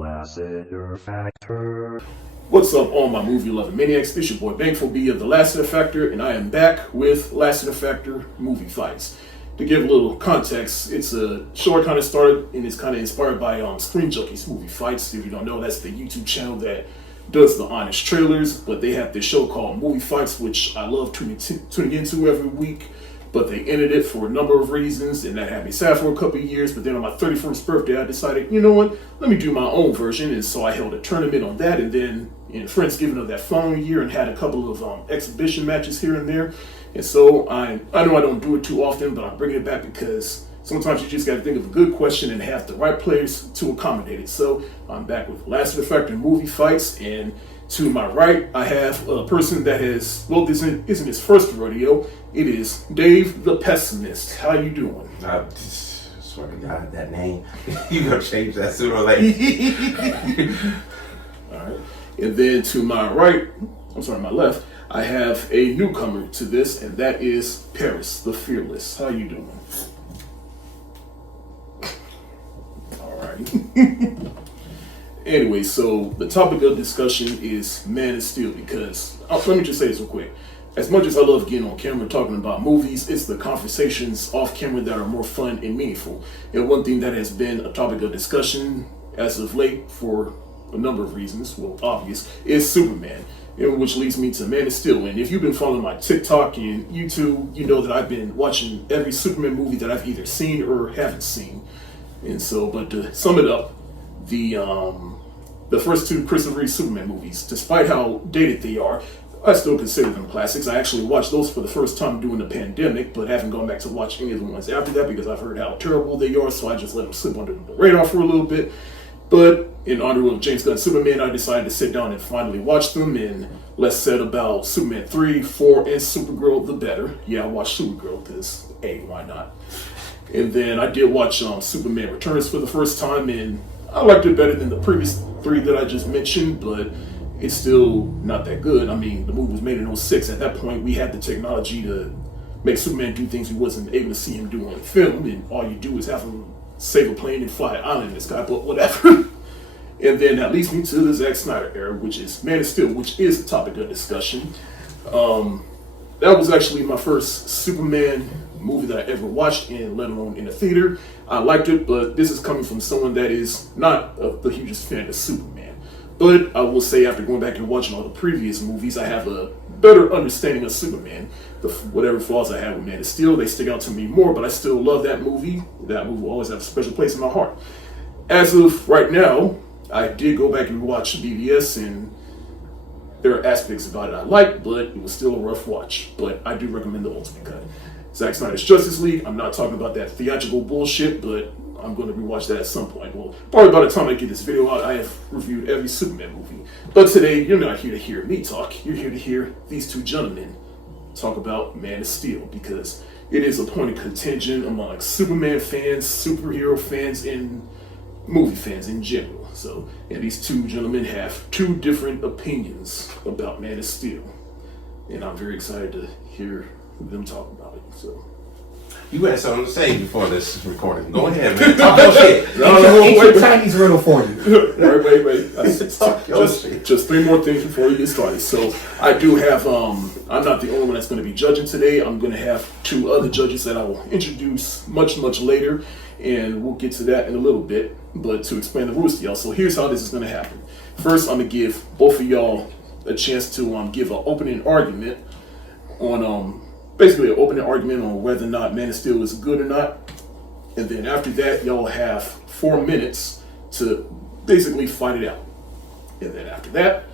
Lassiter Factor. What's up, all my movie loving maniacs? It's your boy Bangful B of the Lassiter Factor, and I am back with Lassiter Factor movie fights. To give a little context, it's a show I kind of started and it's kind of inspired by Screen Junkies movie fights. If you don't know, that's the YouTube channel that does the honest trailers, but they have this show called Movie Fights, which I love tuning into every week. But they ended it for a number of reasons, and that had me sad for a couple of years. But then on my 31st birthday, I decided, you know what, let me do my own version. And so I held a tournament on that, and then in Friendsgiving of that following year, and had a couple of exhibition matches here and there. And so I know I don't do it too often, but I'm bringing it back because sometimes you just got to think of a good question and have the right players to accommodate it. So I'm back with Lassiter Factor Movie Fights, and to my right, I have a person that has, well, this isn't his first rodeo. It is Dave the Pessimist. How you doing? I swear to God, that name, you gonna change that sooner or later. All right. And then to my my left, I have a newcomer to this, and that is Paris the Fearless. How you doing? All right. Anyway, so the topic of discussion is Man of Steel because, let me just say this real quick. As much as I love getting on camera talking about movies, it's the conversations off camera that are more fun and meaningful. And one thing that has been a topic of discussion as of late for a number of reasons, well, obvious, is Superman. Which leads me to Man of Steel. And if you've been following my TikTok and YouTube, you know that I've been watching every Superman movie that I've either seen or haven't seen. And so, but to sum it up, the first two Christopher Reeve Superman movies, despite how dated they are, I still consider them classics. I actually watched those for the first time during the pandemic, but haven't gone back to watch any of the ones after that because I've heard how terrible they are, so I just let them slip under the radar for a little bit. But in honor of James Gunn's Superman, I decided to sit down and finally watch them, and less said about Superman 3, 4, and Supergirl, the better. Yeah, I watched Supergirl because, hey, why not? And then I did watch Superman Returns for the first time, and I liked it better than the previous three that I just mentioned, but it's still not that good. I mean, the movie was made in 2006. At that point, we had the technology to make Superman do things we wasn't able to see him do on film, and all you do is have him save a plane and fly an island in the sky, but whatever. And then that leads me to the Zack Snyder era, which is Man of Steel, which is the topic of discussion. That was actually my first Superman movie that I ever watched, and let alone in a theater. I liked it, but this is coming from someone that is not the hugest fan of Superman. But I will say, after going back and watching all the previous movies, I have a better understanding of Superman. Whatever flaws I have with Man of Steel, they stick out to me more, but I still love that movie. That movie will always have a special place in my heart. As of right now, I did go back and watch BVS, and there are aspects about it I like, but it was still a rough watch. But I do recommend the Ultimate Cut. Zack Snyder's Justice League, I'm not talking about that theatrical bullshit, but I'm going to rewatch that at some point. Well, probably by the time I get this video out, I have reviewed every Superman movie. But today, you're not here to hear me talk. You're here to hear these two gentlemen talk about Man of Steel, because it is a point of contention among Superman fans, superhero fans, and movie fans in general. So, and these two gentlemen have two different opinions about Man of Steel. And I'm very excited to hear them talk about it. So, You had something to say before this recording. Go ahead, man. Talk your shit. Ancient Chinese riddle for you. Wait. Just three more things before we get started. So I do have, I'm not the only one that's going to be judging today. I'm going to have two other judges that I will introduce much later, and we'll get to that in a little bit. But to explain the rules to y'all, so here's how this is going to happen. First, I'm going to give both of y'all a chance to give an opening argument on basically an opening argument on whether or not Man of Steel is good or not. And then after that, y'all have 4 minutes to basically fight it out. And then after that,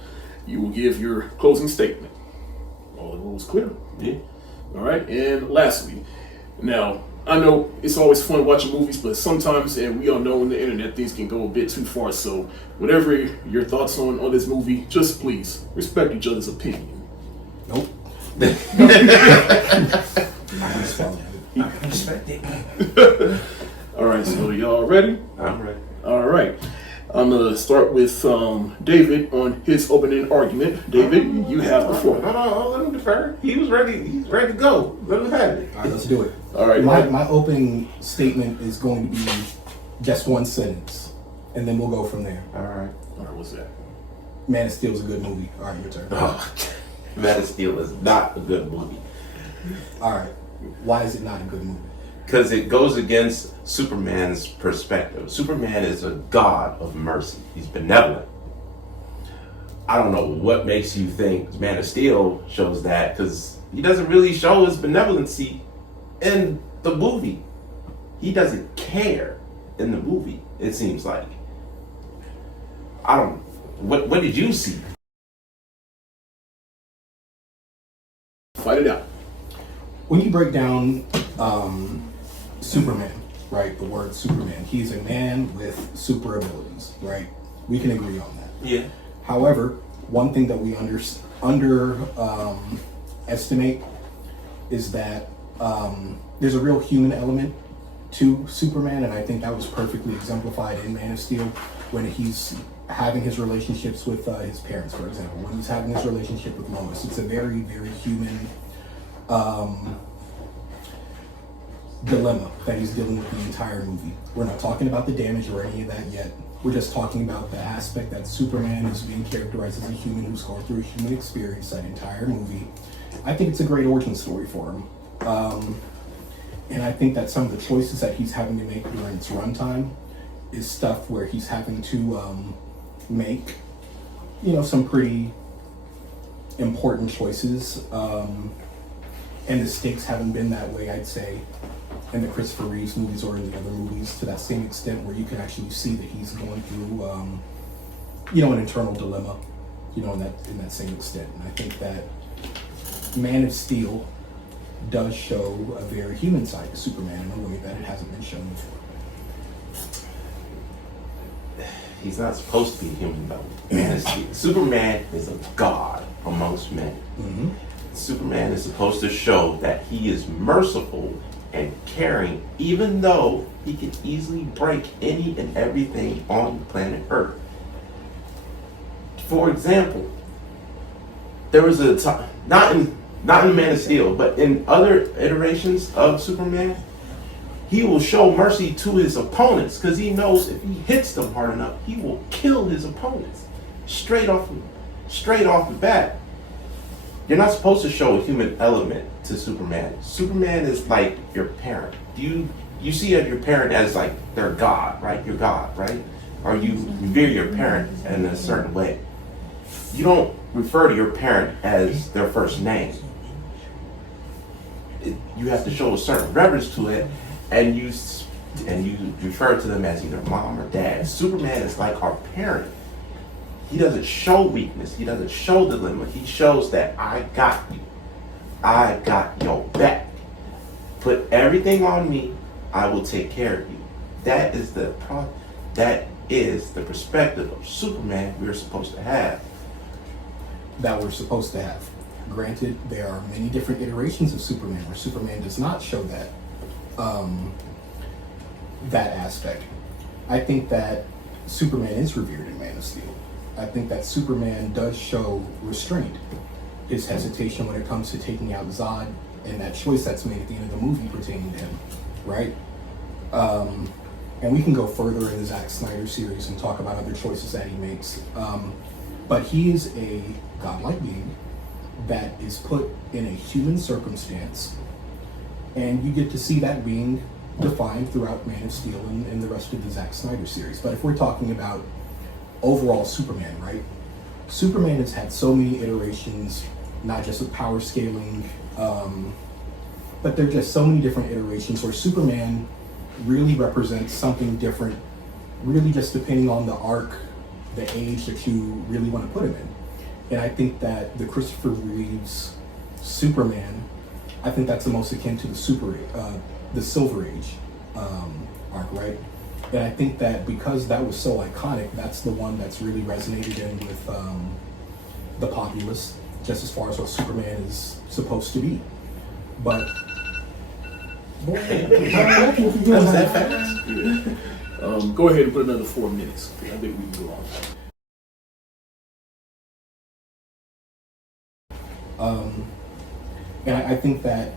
you will give your closing statement. All the rules clear? Yeah. All right. And lastly, now, I know it's always fun watching movies, but sometimes, and we all know on the internet, things can go a bit too far. So whatever your thoughts on this movie, just please respect each other's opinion. Nope. I respect it. All right, so y'all ready? I'm ready. All right. I'm going to start with David on his opening argument. David, you have the floor. Hold on, let him defer. He was ready. He's ready to go. Let him have it. All right, let's do it. All right. My opening statement is going to be just one sentence. and then we'll go from there. All right. All right, what's that? Man of Steel is a good movie. All right, your turn. Oh, Man of Steel is not a good movie. All right. Why is it not a good movie? Because it goes against Superman's perspective. Superman is a god of mercy. He's benevolent. I don't know what makes you think Man of Steel shows that, because he doesn't really show his benevolency in the movie. He doesn't care in the movie, it seems like. What did you see? Fight it out. When you break down Superman, right, the word Superman, he's a man with super abilities, right? We can agree on that. Yeah. However, one thing that we estimate is that there's a real human element to Superman, and I think that was perfectly exemplified in Man of Steel when he's having his relationships with his parents, for example, when he's having his relationship with Lois. It's a very, very human dilemma that he's dealing with the entire movie. We're not talking about the damage or any of that yet. We're just talking about the aspect that Superman is being characterized as a human who's going through a human experience that entire movie. I think it's a great origin story for him. And I think that some of the choices that he's having to make during its runtime is stuff where he's having to make, some pretty important choices. And the stakes haven't been that way, I'd say, in the Christopher Reeves movies or in the other movies to that same extent where you can actually see that he's going through, an internal dilemma, in that same extent. And I think that Man of Steel does show a very human side to Superman in a way that it hasn't been shown before. He's not supposed to be human though. Man of Steel. Superman is a god amongst men. Mm-hmm. Superman is supposed to show that he is merciful and caring, even though he can easily break any and everything on planet Earth. For example, there was a time, not in Man of Steel, but in other iterations of Superman, he will show mercy to his opponents because he knows if he hits them hard enough, he will kill his opponents straight off the bat. You're not supposed to show a human element to Superman. Superman is like your parent. You see your parent as like their God, right? Your God, right? Or you revere your parent in a certain way. You don't refer to your parent as their first name. You have to show a certain reverence to it, and you refer to them as either mom or dad. Superman is like our parent. He doesn't show weakness. He doesn't show dilemma. He shows that I got you. I got your back. Put everything on me. I will take care of you. That is the perspective of Superman we're supposed to have. That we're supposed to have. Granted, there are many different iterations of Superman where Superman does not show that that aspect. I think that Superman is revered in Man of Steel. I think that Superman does show restraint. His hesitation when it comes to taking out Zod and that choice that's made at the end of the movie pertaining to him, right? And we can go further in the Zack Snyder series and talk about other choices that he makes. But he is a godlike being that is put in a human circumstance, and you get to see that being defined throughout Man of Steel and the rest of the Zack Snyder series. But if we're talking about overall Superman, right? Superman has had so many iterations, not just with power scaling, but there are just so many different iterations where Superman really represents something different, really just depending on the arc, the age that you really want to put him in. And I think that the Christopher Reeves Superman, I think that's the most akin to the Silver Age arc, right? And I think that because that was so iconic, that's the one that's really resonated in with the populace, just as far as what Superman is supposed to be. But That's that fast? Go ahead and put another 4 minutes. I think we can go on. And I think that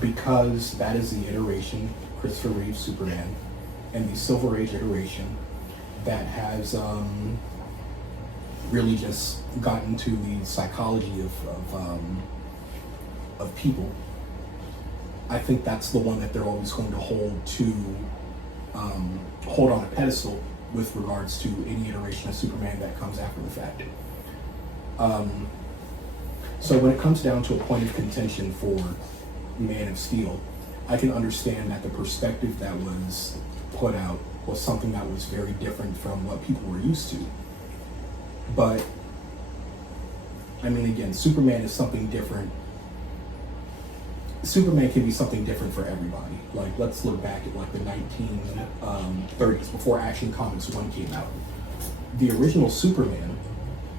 because that is the iteration, Christopher Reeves Superman, and the Silver Age iteration, that has really just gotten to the psychology of people. I think that's the one that they're always going to hold on a pedestal with regards to any iteration of Superman that comes after the fact. So when it comes down to a point of contention for Man of Steel, I can understand that the perspective that was put out was something that was very different from what people were used to. But, I mean, again, Superman is something different. Superman can be something different for everybody. Like, let's look back at like the 1930s, before Action Comics 1 came out. The original Superman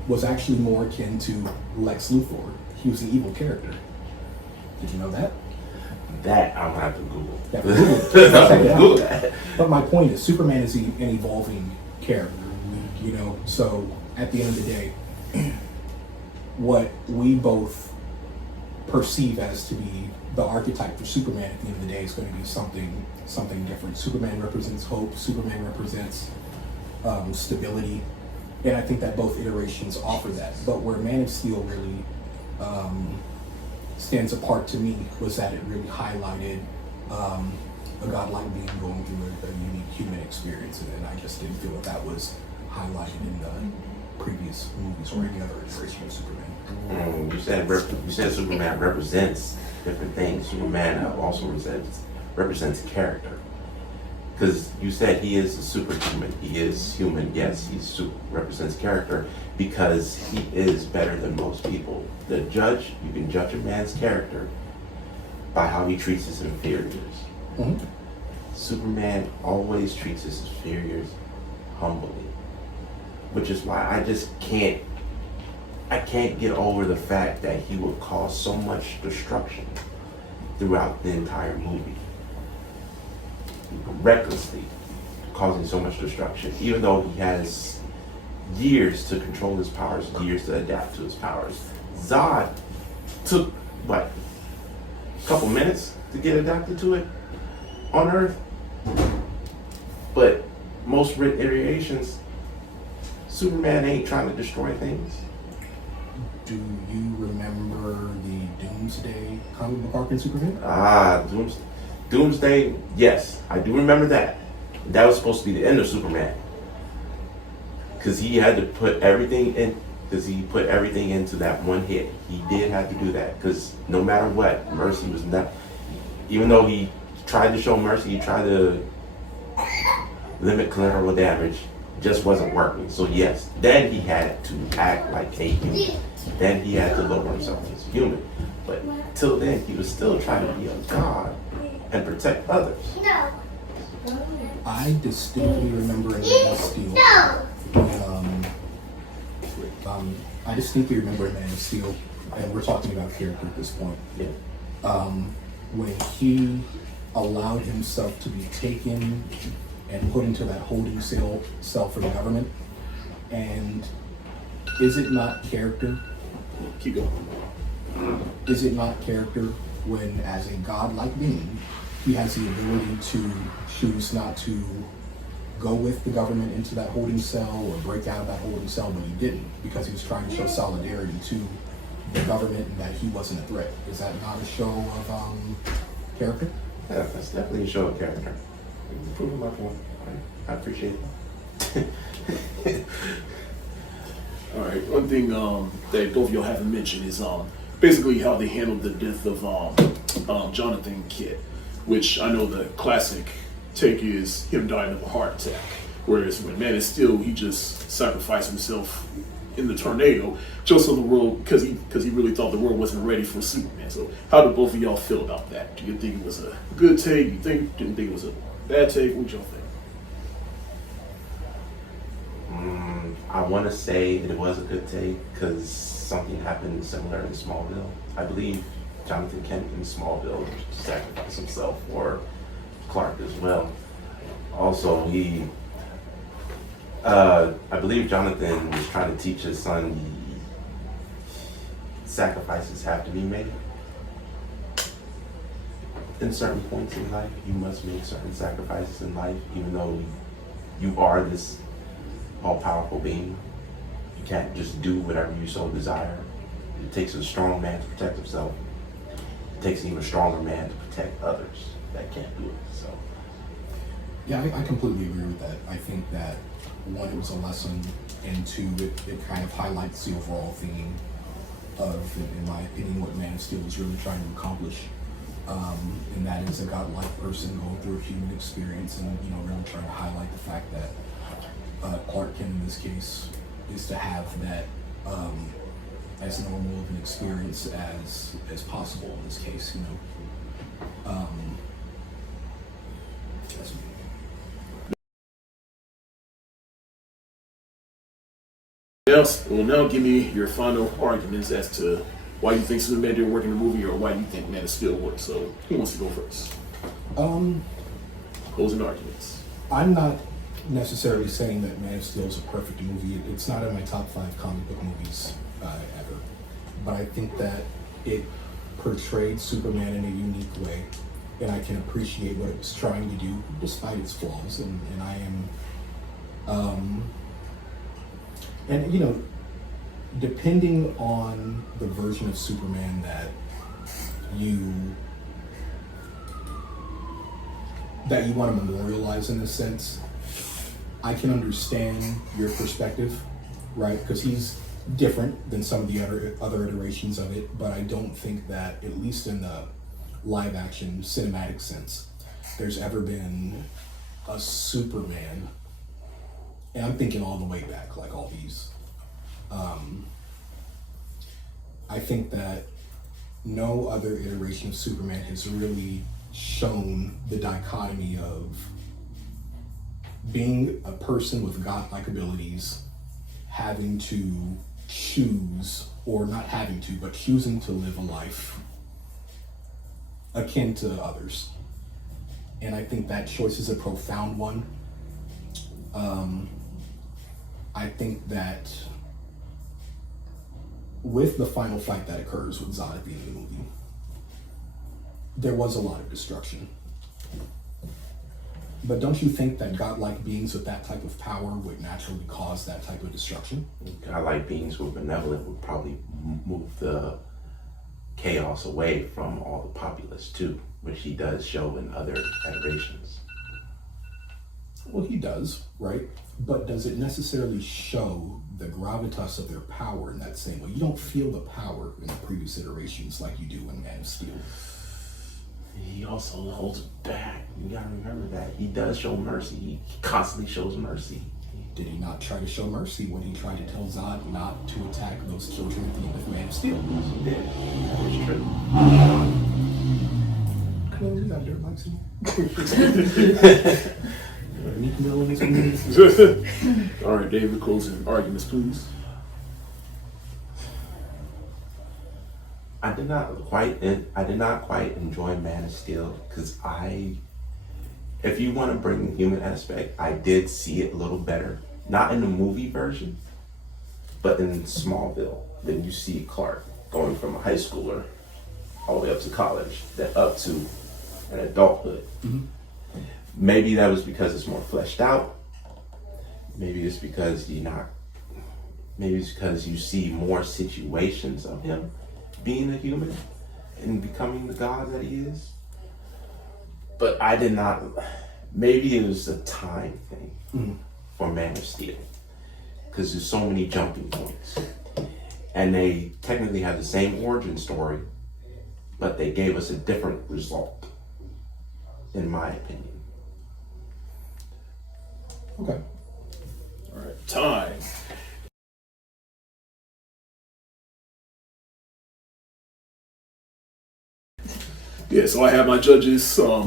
was actually more akin to Lex Luthor. He was an evil character. Did you know that? That I'm gonna have to Google. Yeah, Google it. But my point is, Superman is an evolving character, you know. So at the end of the day, what we both perceive as to be the archetype for Superman at the end of the day is going to be something different. Superman represents hope. Superman represents stability, and I think that both iterations offer that. But where Man of Steel really stands apart to me was that it really highlighted a godlike being going through a unique human experience, and I just didn't feel that was highlighted in the previous movies or any other iteration of Superman. You said Superman represents different things. Superman also represents character. Because you said he is a superhuman. He is human. Yes, represents character because he is better than most people. You can judge a man's character by how he treats his inferiors. Mm-hmm. Superman always treats his inferiors humbly, which is why I can't get over the fact that he would cause so much destruction throughout the entire movie. Recklessly causing so much destruction, even though he has years to control his powers, years to adapt to his powers. Zod took, a couple minutes to get adapted to it on Earth? But most iterations, Superman ain't trying to destroy things. Do you remember the Doomsday comic book arc in Superman? Doomsday, yes, I do remember that. That was supposed to be the end of Superman. Because he had to put everything into that one hit. He did have to do that. Because no matter what, Mercy was not, even though he tried to show mercy, he tried to limit collateral damage, just wasn't working. So yes, then he had to act like a human. Then he had to lower himself as a human. But till then, he was still trying to be a god and protect others. I distinctly remember in Man of Steel. I distinctly remember in Man of Steel, and we're talking about character at this point. Yeah. When he allowed himself to be taken and put into that holding cell for the government, and is it not character? Keep going. Is it not character when, as a godlike being, he has the ability to choose not to go with the government into that holding cell or break out of that holding cell, but he didn't because he was trying to show solidarity to the government and that he wasn't a threat? Is that not a show of character? Yeah, that's definitely a show of character. You're proving my point. I appreciate it. All right. One thing that both of y'all haven't mentioned is basically how they handled the death of Jonathan Kent, which I know the classic take is him dying of a heart attack. Whereas when Man of Steel, he just sacrificed himself in the tornado just so the world, because he really thought the world wasn't ready for Superman. So how do both of y'all feel about that? Do you think it was a good take? You didn't think it was a bad take? What y'all think? I want to say that it was a good take because something happened similar in Smallville. I believe Jonathan Kent in Smallville sacrificed himself for Clark as well. Also, I believe Jonathan was trying to teach his son sacrifices have to be made. In certain points in life, you must make certain sacrifices in life, even though you are this all-powerful being. You can't just do whatever you so desire. It takes a strong man to protect himself. It takes an even stronger man to protect others that can't do it. So, Yeah, I completely agree with that. I think that one, it was a lesson, and two, it kind of highlights the overall theme of, in my opinion, what Man of Steel was really trying to accomplish. And that is a godlike person going through a human experience, and really trying to highlight the fact that Clark Kent in this case is to have that as normal of an experience as possible in this case. That's me. Now give me your final arguments as to why you think Superman didn't work in the movie, or why you think Man of Steel works. So, who wants to go first? Closing arguments. I'm not necessarily saying that Man of Steel is a perfect movie. It's not in my top 5 comic book movies ever. But I think that it portrayed Superman in a unique way, and I can appreciate what it was trying to do despite its flaws. And I am, depending on the version of Superman that you want to memorialize in a sense, I can understand your perspective, right? Because he's different than some of the other iterations of it, but I don't think that, at least in the live action cinematic sense, there's ever been a Superman, and I'm thinking all the way back, like all these. I think that no other iteration of Superman has really shown the dichotomy of being a person with godlike abilities, having to choose, or not having to, but choosing to live a life akin to others. And I think that choice is a profound one. I think that with the final fight that occurs with Zod at the end of the movie, there was a lot of destruction. But don't you think that godlike beings with that type of power would naturally cause that type of destruction? godlike beings who are benevolent would probably move the chaos away from all the populace too, which he does show in other iterations. Well, he does, right? But does it necessarily show the gravitas of their power in that same way? You don't feel the power in the previous iterations like you do in Man of Steel. He also holds back. You gotta remember that. He does show mercy. He constantly shows mercy. Did he not try to show mercy when he tried to tell Zod not to attack those children at the end of Man of Steel? Yes, he did. That is true. Well, we got dirt bikes in here. Meek Mill in this movie. All right, David, closing arguments, please. I did not quite enjoy Man of Steel because if you want to bring the human aspect, I did see it a little better. Not in the movie version, but in Smallville. Then you see Clark going from a high schooler all the way up to college, then up to an adulthood. Mm-hmm. Maybe that was because it's more fleshed out. Maybe it's because you see more situations of him being a human and becoming the god that he is. But I did not. Maybe it was a time thing for Man of Steel, because there's so many jumping points, and they technically have the same origin story, but they gave us a different result, in my opinion. Okay. All right, time. Yeah, so I have my judges. I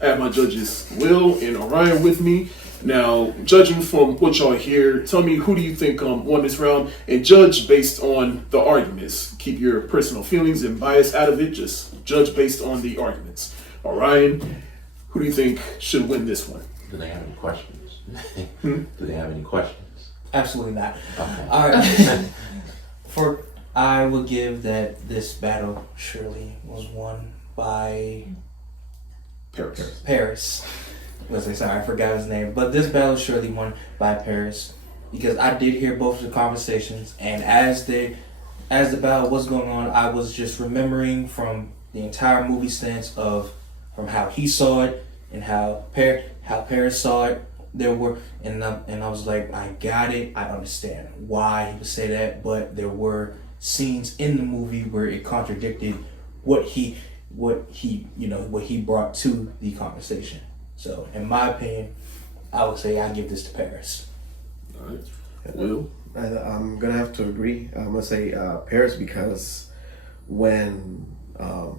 have my judges Will and Orion with me. Now, judging from what y'all hear, tell me, who do you think won this round, and judge based on the arguments. Keep your personal feelings and bias out of it. Just judge based on the arguments. Orion, who do you think should win this one? Do they have any questions? Do they have any questions? Absolutely not. Okay. All right. I would give that this battle surely was won by Paris. Paris. Was I sorry? I forgot his name. But this battle surely won by Paris. because I did hear both of the conversations, and as the battle was going on, I was just remembering from the entire movie stance of from how he saw it and how Paris saw it. There were and I was like, I got it. I understand why he would say that, but there were scenes in the movie where it contradicted what he brought to the conversation. So, in my opinion, I would say I give this to Paris. All right, Will. I'm gonna have to agree. I'm gonna say Paris because when now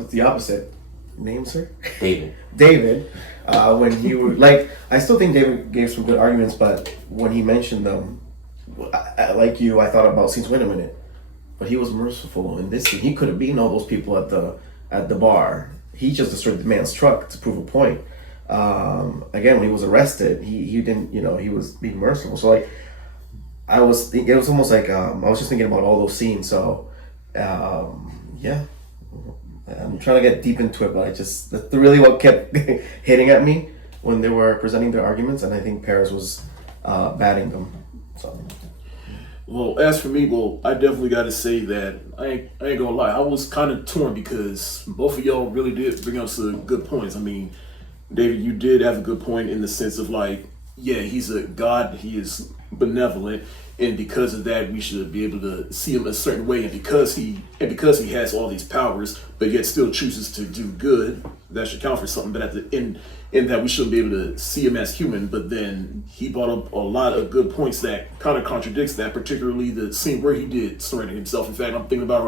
it's the opposite. Name, sir? David. David. When you were like, I still think David gave some good arguments, but when he mentioned them, like you, I thought about scenes. Wait a minute, but he was merciful in this scene. He could have beaten all those people at the bar. He just destroyed the man's truck to prove a point. Again, when he was arrested, he didn't, he was being merciful. So like, it was almost like I was just thinking about all those scenes. So yeah, I'm trying to get deep into it, but that's really what kept hitting at me when they were presenting their arguments, and I think Paris was batting them. So. Well, as for me, I definitely got to say that I ain't gonna lie. I was kind of torn because both of y'all really did bring up some good points. I mean, David, you did have a good point in the sense of like, yeah, he's a God, he is benevolent, and because of that, we should be able to see him a certain way. And because he has all these powers, but yet still chooses to do good, that should count for something. But at the end, in that we shouldn't be able to see him as human. But then he brought up a lot of good points that kind of contradicts that, particularly the scene where he did surrender himself. In fact, I'm thinking about it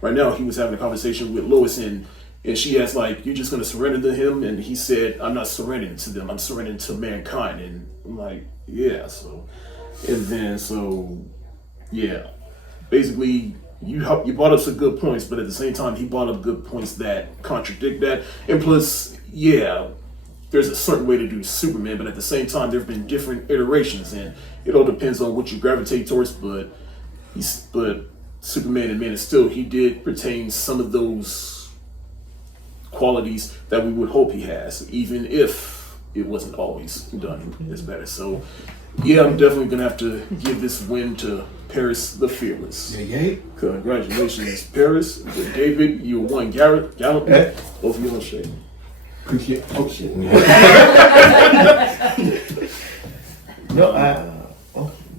right now. He was having a conversation with Lois, and she asked, like, you're just going to surrender to him? And he said, I'm not surrendering to them. I'm surrendering to mankind. And I'm like, yeah. So, and then, yeah. Basically, you brought up some good points, but at the same time, he brought up good points that contradict that. And plus, yeah, there's a certain way to do Superman, but at the same time, there have been different iterations, and it all depends on what you gravitate towards. But Superman and Man of Steel, he did retain some of those qualities that we would hope he has, even if it wasn't always done as better. So, yeah, I'm definitely gonna have to give this win to Paris the Fearless. Yeah. Congratulations, Paris. David, you won. Gallup, both of you on shade. Appreciate. Oh shit.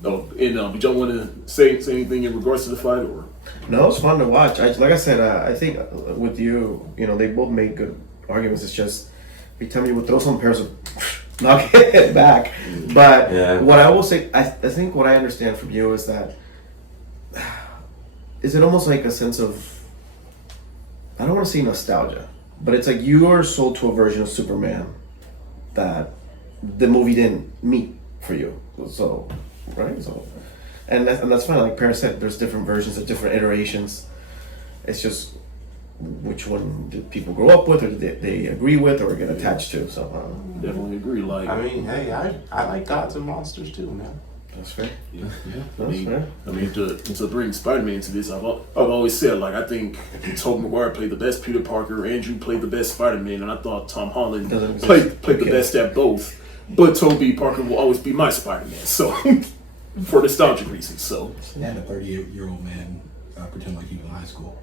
Did y'all want to say anything in regards to the fight, or? No, it's fun to watch. Like I said, I think with you, they both made good arguments. It's just every time you would throw some pairs of knock it back. But what I will say, I think what I understand from you is that is it almost like a sense of, I don't want to say nostalgia, but it's like you are sold to a version of Superman that the movie didn't meet for you. So, right? So, and that's fine. Like Paris said, there's different versions of different iterations. It's just which one did people grow up with, or did they agree with, or get attached to? So, definitely agree. Like, I mean, hey, I like gods and monsters too, man. That's fair. Yeah. That's fair. I mean, to bring Spider-Man into this, I've always said, like, I think Tobey Maguire played the best Peter Parker, Andrew played the best Spider-Man, and I thought Tom Holland played the best at both. But Tobey Parker will always be my Spider-Man, so for nostalgic reasons. So, and a 38-year-old man pretend like he was in high school.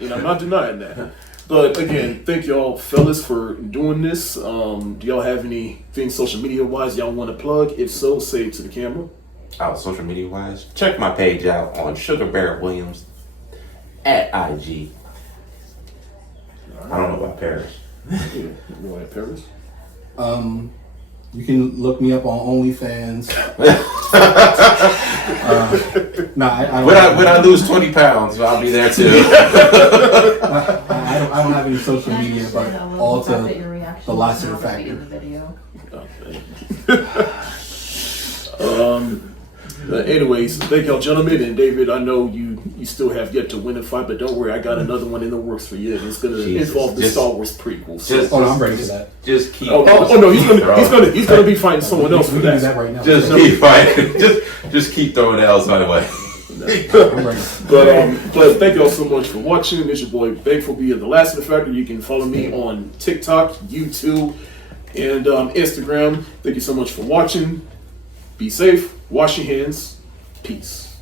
And I'm not denying that. But again, thank y'all fellas for doing this. Do y'all have anything social media wise y'all want to plug? If so, say it to the camera. Social media wise, check my page out on Sugar Barrett Williams at IG. I don't know about Paris. Yeah, you know at Paris. You can look me up on OnlyFans. When I lose 20 pounds, I'll be there too. I don't have any social media, but all to the Lassiter Factor. Anyways, thank y'all, gentlemen, and David. I know you still have yet to win a fight, but don't worry, I got another one in the works for you. And it's gonna involve the Star Wars prequel. So. I'm ready for that. Just keep. Oh no, he's gonna be fighting someone else for that. Right now. Just keep fighting. Just keep throwing the L's my way. But thank y'all so much for watching. It's your boy Thankful being the Lassiter Factor. You can follow me on TikTok, YouTube, and Instagram. Thank you so much for watching. Be safe. Wash your hands. Peace.